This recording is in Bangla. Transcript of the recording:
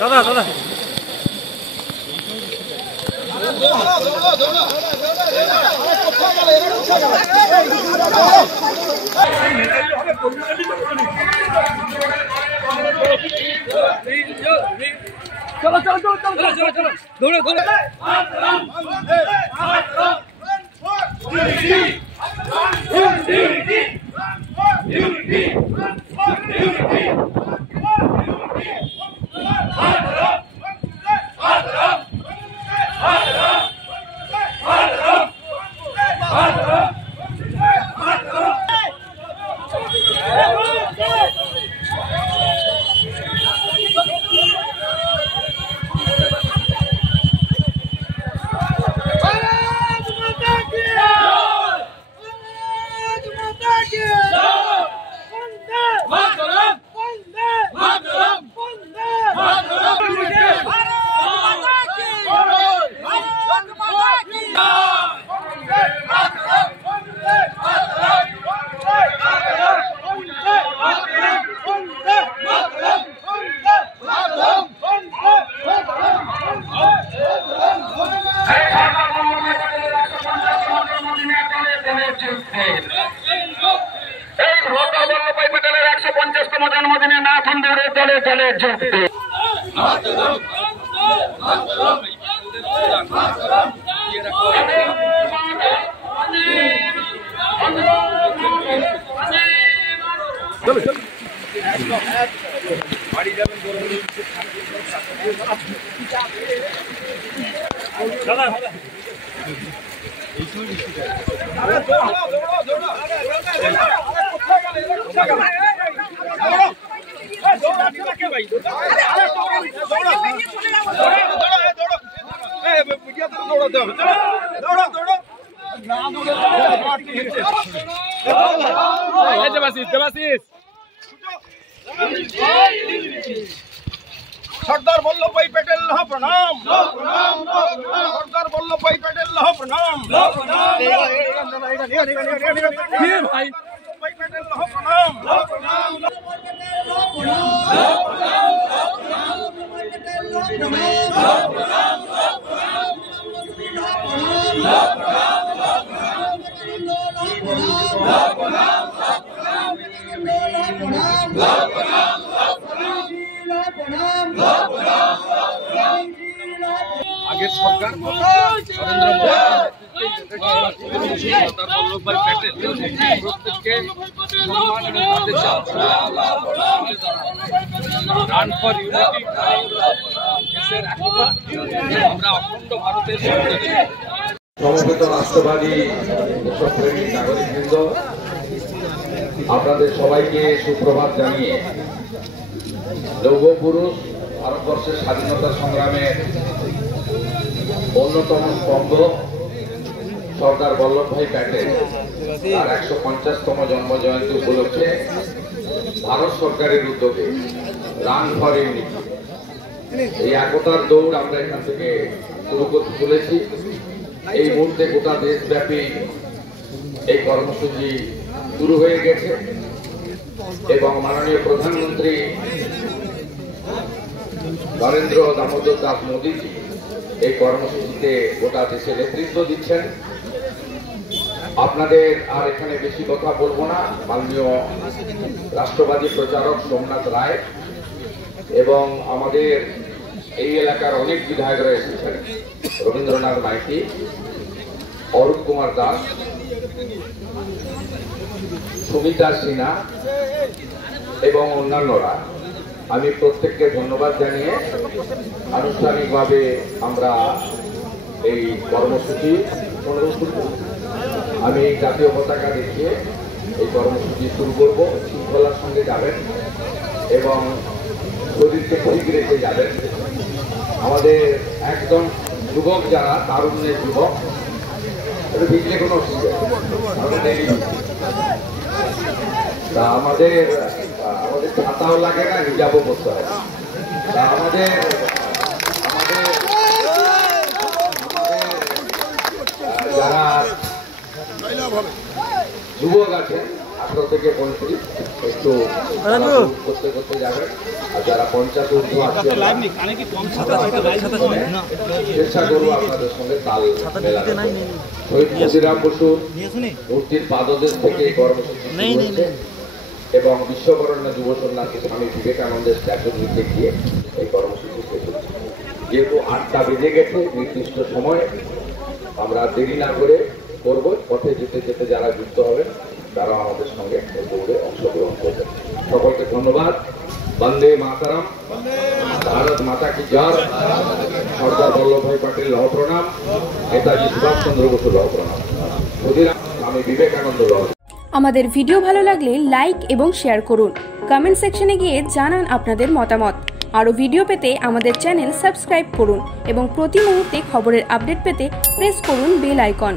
दादा दादा चलो चलो चलो चलो चलो चलो दौड़ो दौड़ो জন্মদিনে নাথন দৌড়ের দলে দলে যোগ দিন। सरदार वल्लभ भाई पटेल प्रणाम। सरदार वल्लभ भाई पटेल प्रणाम। भाई पटेल प्रणाम। आगे सरकार नरेंद्र मोदी सरदार वल्लभ भाई पटेल प्रत्येक রান ফর ইউনিটি দেশের একতা আমরা অখণ্ড ভারতের সমবেত রাষ্ট্রবাদী দেশপ্রেমী নাগরিকবৃন্দ, আপনাদের সবাইকে সুপ্রভাত জানিয়ে লৌহ পুরুষ ভারতবর্ষের স্বাধীনতা সংগ্রামের অন্যতম স্তম্ভ সর্দার বল্লভ ভাই প্যাটেল তার 150তম জন্মজয়ন্তী উপলক্ষে ভারত সরকারের উদ্যোগে রান ফর ইউনিটি এই একতার দৌড় আমরা এখান থেকে শুরু করতে চলেছি। এই মুহূর্তে গোটা দেশব্যাপী এই কর্মসূচি শুরু হয়ে গেছে এবং মাননীয় প্রধানমন্ত্রী নরেন্দ্র দামোদর দাস মোদীজি এই কর্মসূচিতে গোটা দেশে নেতৃত্ব দিচ্ছেন। আপনাদের আর এখানে বেশি কথা বলবো না। মাননীয় রাষ্ট্রবাদী প্রচারক সোমনাথ রায় এবং আমাদের এই এলাকার অনেক বিধায়করা এসেছেন, রবীন্দ্রনাথ মাইতি, অরূপ কুমার দাস, সুমিতা সিনহা এবং অন্যান্যরা, আমি প্রত্যেককে ধন্যবাদ জানিয়ে আনুষ্ঠানিকভাবে আমরা এই কর্মসূচি আমি জাতীয় পতাকা দেখিয়ে এই কর্মসূচি শুরু করব। শৃঙ্খলার সঙ্গে যাবেন এবং শরীরকে ঠিক রেখে যাবেন। আমাদের একদম যুবক যারা, তারুণ্যের যুবক, ভিজলে কোনো অসুবিধা তা আমাদের ছাতাও লাগে না, হিজাবও করতে হয়। তা আমাদের যারা যুবক আছেন 18 থেকে 35 একটু করতে করতে যাবেন, আর যারা 50 ঊর্ধ্ব আছেন চেষ্টা করবো আপনাদের সঙ্গে তাল মেলাতে। শহীদ ক্ষুদিরাম বসু মূর্তির পাদদেশ থেকে এই কর্মসূচি এবং বিশ্ববরণ্য যুব সন্ন্যাসী স্বামী বিবেকানন্দের স্ট্যাচুর নিচে গিয়ে এই কর্মসূচি শেষ হচ্ছে। যেহেতু 8টা বেজে গেছে, নির্দিষ্ট সময় আমরা দেরি না করে করব। পথে যেতে যেতে যারা যুক্ত হবেন তারা আমাদের সঙ্গে দৌড়ে অংশগ্রহণ করবেন। সকলকে ধন্যবাদ। বন্দে মাতরম, ভারত মাতা কি জয়। সর্দার বল্লভভাই প্যাটেল লহ প্রণাম, নেতাজি সুভাষচন্দ্র বসু লহ প্রণাম, ক্ষুদিরাম স্বামী বিবেকানন্দ লহ। আমাদের ভিডিও ভালো লাগলে লাইক এবং শেয়ার করুন। কমেন্ট সেকশনে গিয়ে জানান আপনাদের মতামত। আরও ভিডিও পেতে আমাদের চ্যানেল সাবস্ক্রাইব করুন এবং প্রতি মুহূর্তে খবরের আপডেট পেতে প্রেস করুন বেল আইকন।